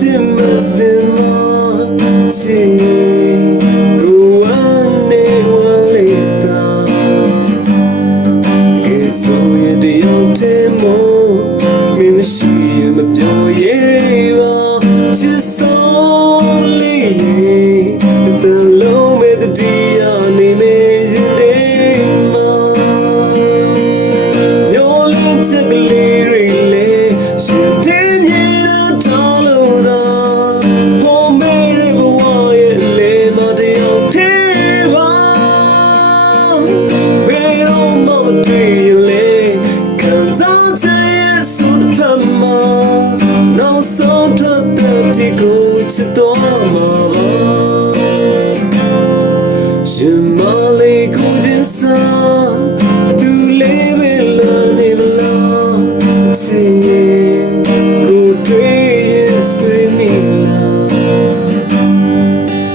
ဖြစ်မစင်မချစ်ကိုဝမ်းနေဝမ်းလေးတာကဲဆိုရင်တယောက်တည်းမို့မင်းမရှိရင်မပြောရေးပါချစ်ဆုံးလေးတလုံးမဲ့တရားနေနေရင်တည်းမှာညောလင်းချက်ကလေးတွေလေရှင်တည်းမြေတော်လို့သာဘောမေးတဲ့ဘဝရဲ့လေမတရားသေးပါဘယ်တော့မှမတွေ့ရလေခံစားချက်စွန်းဖမ်းမှာနောက်ဆုံးတဲ့ဒီကိုချစ်တော်မှာပါရှင်မလေးကိုချင်းစားသူလေးပဲလာနေမလားချစ်ရဲ့ကိုတွေ့ရဲ့ဆွေးနေလား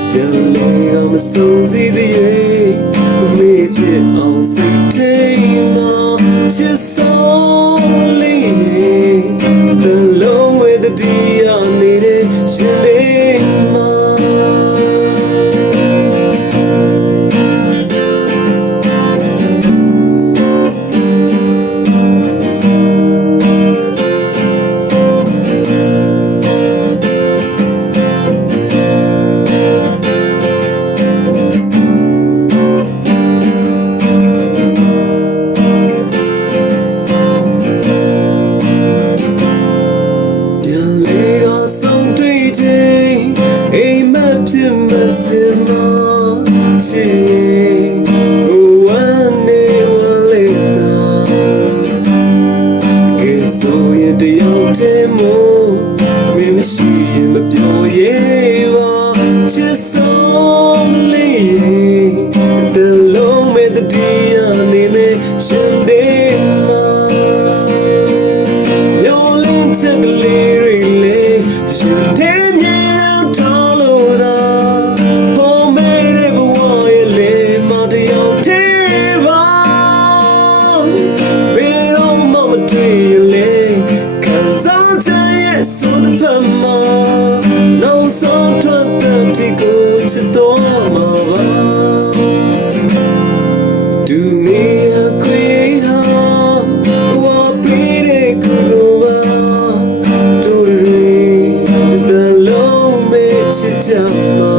ပြန်လေးကမဆုံးစီသေးရဲ့မေ့ဖြစ်အောင်စိတ်ထိန်မှာချစ်ဆုံးလေးတလုံးဝဲတရားနေတဲ့ရှင်လေးမှာဖြစ်မစင်မချစ်ကိုဝမ်းနေဝမ်းလေးတာကဲဆိုရင်တယောက်တည်းမို့မင်းမရှိရင်မပြောရေးပါချစ်ဆုံးလေးတလုံးမဲ့တရားနေနေရှင်ဒေမှာညောလင်းချက်ကလေးတွေလေရှင်ဒေစွန်းဖမ်းမှာနောက်ဆုံးထွက်တဲ့ဒီကိုချစ်တော်မှာပါဒူမီအခွေဟာဝါပီတဲ့ကူလိုပါတို့တွေတလုံးမဲ့ချစ်ကြမှာ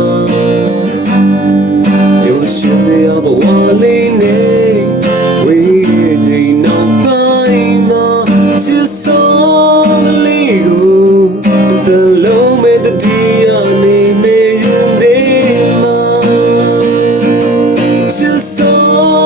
ရုပ်ရှင်ရဘဝလေးနဲ့ဝေးချိန်နောက်ပိုင်းမှာချစ်ဆုံးလေးတလုံးမဲ့တရားနေနေရင်ဒီမှာချစ်ဆုံး